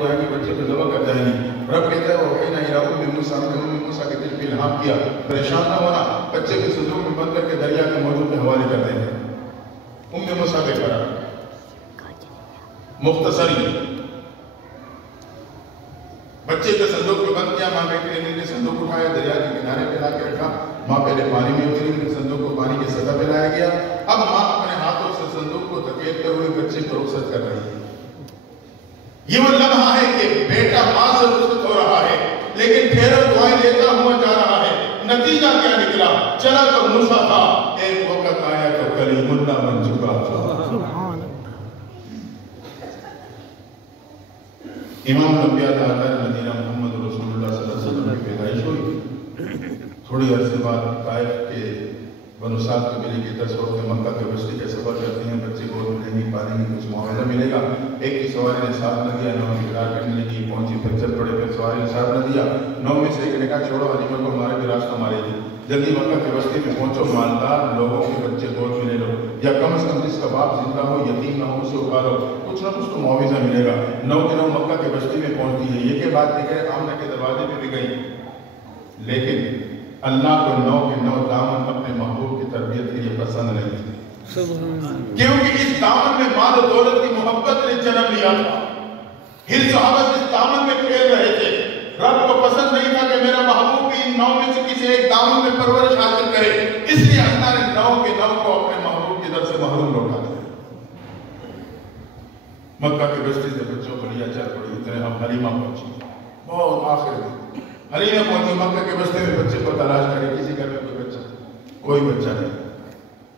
کہ بچے کو ذبح کر جائیں گی. رب کہتا ہے وَوَحَيْنَا إِلَىٰ أُمِّ مُوسَىٰ أُمِّ مُوسَىٰ کے دل پہ الہام کیا پریشان نہ ہونا, بچے کے صندوق میں بند کر کے دریا کے موجود کے حوالے کر دیں. موسیٰ بے قرار مختصری بچے کے صندوق میں بند کیا. ماں بیٹی نے صندوق اٹھایا, دریا کے کنارے پہ لا کے رکھا. ماں پہلے پانی میں اتری, پھر صندوق کو پانی کی سطح پہ لایا گیا. اب ماں اپنے ہاتھوں سے صندوق کو دھکیلتے ہوئے بچے کو رخصت کر رہی ہے. یہ وہ لمحہ ہے کہ بیٹا ماں سے رخصت ہو رہا ہے, لیکن پھر دعائیں لیتا ہوا جا رہا ہے. نتیجہ کیا نکلا؟ چلا تو موسیٰ تھا, ایک وقت آیا تو کلیم اللہ بن چکا تھا. امام الانبیاء تعالیٰ مدینہ محمد رسول اللہ صلی اللہ علیہ وسلم کی پیدائش ہوئی. تھوڑی عرصے بعد طائف کے بنو سعد قبیلے کی 10 عورتیں مکہ کے بستی کا سفر کرتی ہیں. بچے گود ملیں گی, پانی میں کچھ معاوضہ ملے گا. ایک کی سواری نے ساتھ نہ دیا, 9 اقرار کرنے لگی, پہنچی, پھر چل پڑے, پھر سواری نے ساتھ نہ دیا. 9 میں سے ایک نے کہا چھوڑو, حلیمہ کو ہمارے بھی راستہ مارے گی, جلدی مکہ کے بستی میں پہنچو, مالدار لوگوں کے بچے گود میں لے لو, یا کم از کم جس کا باپ زندہ ہو, یتیم نہ ہو, اسے اٹھا لو, کچھ نہ کچھ تو معاوضہ ملے گا. 9 کے 9 مکہ کے بستی میں پہنچتی ہے. یہ کہ بات دیکھے آمنہ کے دروازے پہ بھی گئی, لیکن اللہ کو 9 کے 9 دامن اپنے محبوب کی تربیت کے لیے پسند نہیں تھی, کیونکہ اس دامن میں مال و دولت کی محبت نے جنم لیا تھا. ہر صحابہ اس دامن میں کھیل رہے تھے. رب کو پسند نہیں تھا کہ میرا محبوب بھی ان 9 میں سے کسی ایک دامن میں پرورش حاصل کرے, اس لیے اللہ نے 9 کے 9 کو اپنے محبوب کی طرف سے محروم لوٹا دیا. مکہ کے بستی سے بچوں کو لیا چل پڑی. اتنے ہم حلیمہ پہنچی, بہت آخر میں حلیمہ پہنچی. مکہ کے بستی میں بچے کو تلاش کرے, کسی گھر میں کوئی بچہ نہیں.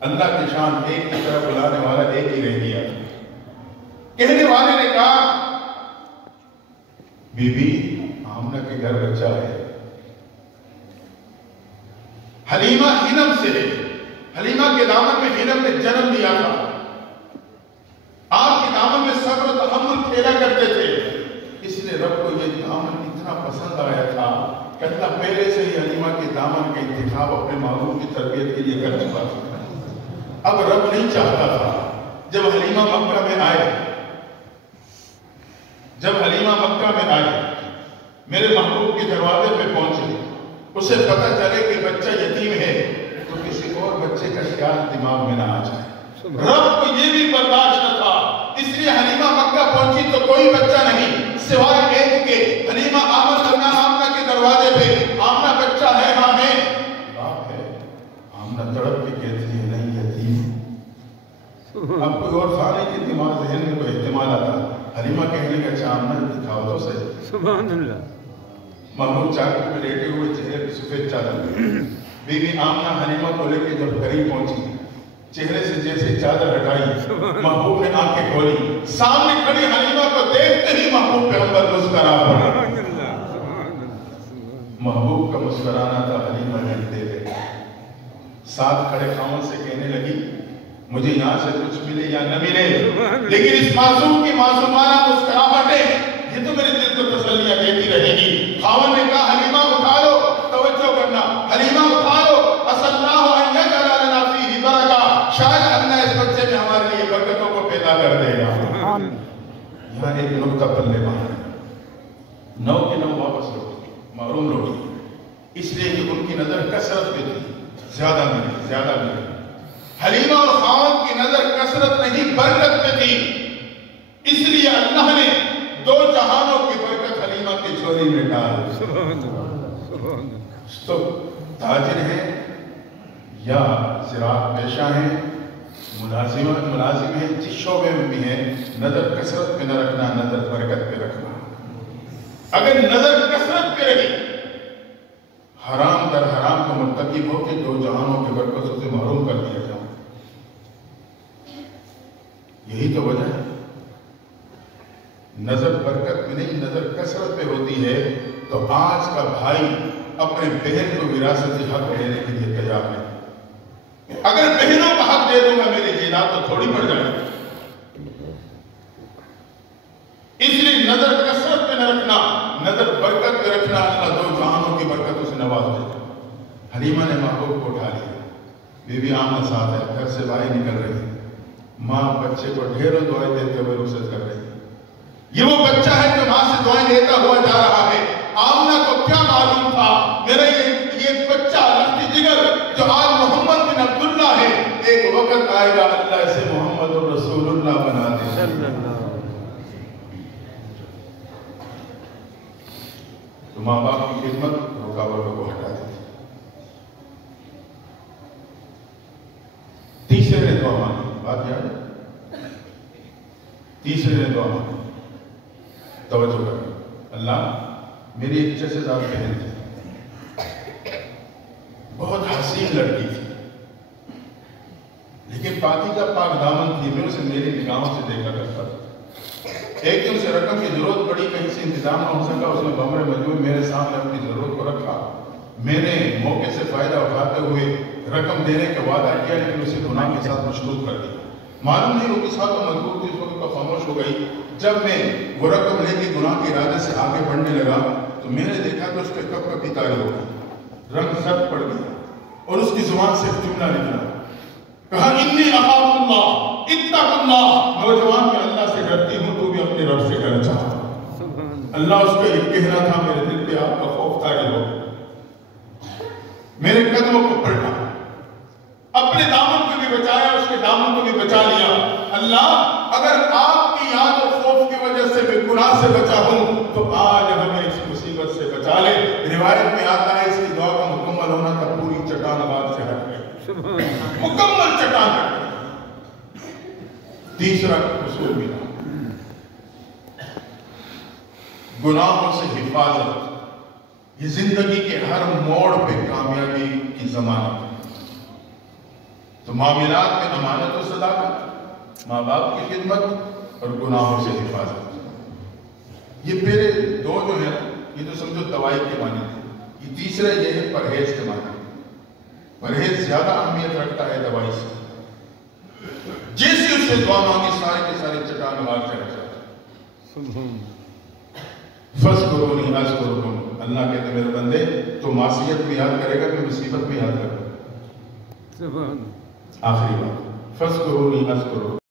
اللہ کی شان, ایک کی طرف بلانے والا ایک ہی رہ گیا. کہنے والے نے کہا بی بی آمنہ کے گھر بچہ ہے. حلیمہ ہنم سے ہے, حلیمہ کے دامن میں ہنم نے جنم لیا تھا. آپ کے دامن میں صبر و تحمل کھیلا کرتے تھے, اس لیے رب کو یہ دامن اتنا پسند آیا تھا کہ اللہ پہلے سے ہی حلیمہ کے دامن کا انتخاب اپنے محبوب کی تربیت کے لیے کر چکا تھا. اب رب نہیں چاہتا تھا جب حلیمہ مکہ میں آئے, جب حلیمہ مکہ میں آئے, میرے محبوب کے دروازے پہ پہنچے, اسے پتہ چلے کہ بچہ یتیم ہے, تو کسی اور بچے کا خیال دماغ میں نہ آ جائے. رب کو یہ بھی برداشت نہ تھا, اس لیے حلیمہ مکہ پہنچی تو کوئی بچہ نہیں سوائے ایک کے. حلیمہ آمنہ کے دروازے پہ, آمنہ بچہ ہے, ہاں ہے, باپ ہے. آمنہ تڑپ کے کہتی ہے نہیں یتیم. اب کوئی اور تھا نہیں کہ دماغ ذہن میں کوئی احتمال آتا. حلیمہ کہنے کا اچھا آمنہ دکھاؤ تو صحیح. سبحان اللہ. محمود چادر میں لیٹے ہوئے, چہرے پہ سفید چادر. بی بی آمنہ حلیمہ کو لے کے جب قریب پہنچی, چہرے سے جیسے چادر ہٹائی, محبوب نے آنکھیں کھولی, سامنے کھڑی حلیمہ کو دیکھتے ہی محبوب پیغمبر مسکرا پڑا. محبوب کا مسکرانا تھا, حلیمہ نے دے دے. ساتھ کھڑے خامن سے کہنے لگی مجھے یہاں سے کچھ ملے یا نہ ملے, لیکن اس معصوم کی معصومانہ مسکراہٹ یہ تو میرے دل کو تسلیاں دیتی رہے گی. خامن نے کہا حلیمہ اٹھا لو, توجہ کرنا, حلیمہ اٹھا لو, اسلّاہ ان یجعل لنا فیہ برکہ, شاید اللہ اس بچے میں ہمارے لیے برکتوں کو پیدا کر دے گا. یہاں ایک نقطہ پلے باندھنا, 9 کے 9 واپس لوٹی, محروم لوٹی, اس لیے کہ ان کی نظر کثرت پہ تھی, زیادہ ملی. حلیمہ اور خامن کی نظر کثرت نہیں برکت پہ تھی, اس لیے اللہ نے 2 جہانوں کی برکت حلیمہ کی جھولی میں ڈال. تو تاجر ہیں یا زراعت پیشہ ہیں, ملازم ہیں, جس شعبے میں بھی ہیں, نظر کثرت پہ نہ رکھنا, نظر برکت پہ رکھنا. اگر نظر کثرت پہ رہی, حرام در حرام کو مرتکب ہو کے 2 جہانوں کی برکتوں سے محروم کر دیا جائے. یہی تو وجہ ہے. نظر برکت میں نہیں, نظر کثرت پہ ہوتی ہے. تو آج کا بھائی اپنے بہن کو وراثتی حق دینے کے لیے تیار نہیں. اگر بہنوں کا حق دے دوں گا میری جائیداد تو تھوڑی پڑ جائے گی. اس لیے نظر کثرت پہ نہ رکھنا, نظر برکت پہ رکھنا. اللہ 2 جہانوں کی برکتوں سے نواز دے گا. حلیمہ نے محبوب کو اٹھا لیا, بی بی آمنہ ساتھ ہے, گھر سے باہر نکل رہی. ماں بچے کو ڈھیروں دعائیں دیتے ہوئے رخصت کر رہی. یہ وہ بچہ ہے جو ماں سے جو آج محمد بن عبداللہ ہے، ایک وقت آئے گا اللہ اسے محمد رسول اللہ بنا دے. تو ماں باپ کی خدمت رکاوٹوں کو ہٹا دیتی. تیسرے نے دعا مانگی، بات یاد ہے؟ تیسرے نے دعا مانگی. توجہ کر، اللہ میری ایک جیسے ذات بہن تھی، بہت حسین لڑکی تھی، لیکن پاکیزہ پاک دامن تھی. میں اسے میری نگاہوں سے دیکھا کرتا تھا. ایک دن سے رقم کی ضرورت پڑی، کہیں سے انتظام نہ ہو سکا، اس نے بمرے مجموعے میرے سامنے اپنی ضرورت کو رکھا. میں نے موقع سے فائدہ اٹھاتے ہوئے رقم دینے کا وعدہ کیا، لیکن اسے گناہ کے ساتھ مشغول کر دیا. معلوم نہیں وہ کس حال میں مجبور تھی، اس وقت خاموش ہو گئی. جب میں وہ رقم لے کے گناہ کے ارادے سے آگے بڑھنے لگا تو میں نے دیکھا کہ اس کے کپ کپی تاری ہو گئی، رنگ زرد پڑ گیا، اور اس کی زبان سے ایک جملہ نکلا، کہا انی اخاف اللہ اتق اللہ. نوجوان میں اللہ سے ڈرتی ہوں، تو بھی اپنے رب سے ڈر چاہا. اللہ اس کا ایک کہنا تھا، میرے دل پہ آپ کا خوف طاری ہو. میرے قدموں کو پلٹا، اپنے دامن کو بھی بچایا، اس کے دامن کو بھی بچا لیا. اللہ اگر آپ کی یاد اور خوف کی وجہ سے میں گناہ سے بچا ہوں تو آج ہمیں اس مصیبت سے بچا لے. روایت میں آتا ہے اس کی دعا کا مکمل ہونا تھا، پوری چٹان آباد سے ہٹ گئی، مکمل چٹان ہٹ گئی. تیسرا اصول بھی گناہوں سے حفاظت، یہ زندگی کے ہر موڑ پہ کامیابی کی ضمانت ہے. تو معاملات میں امانت و صداقت، ماں باپ کی خدمت اور گناہوں سے حفاظت. یہ پہلے دو جو ہیں یہ تو سمجھو دوائی کے معنی تھے. یہ تیسرا یہ ہے پرہیز کے معنی. پرہیز زیادہ اہمیت رکھتا ہے دوائی سے. جیسے اسے دعا مانگی سارے کے سارے چٹان مار چڑھ جاتے. فَاذْكُرُونِي أَذْكُرْكُمْ. اللہ کہتے میرے بندے تو معصیت بھی یاد کرے گا کہ مصیبت بھی یاد کرے گا. آخری بات فَاذْكُرُونِي أَذْكُرْكُمْ.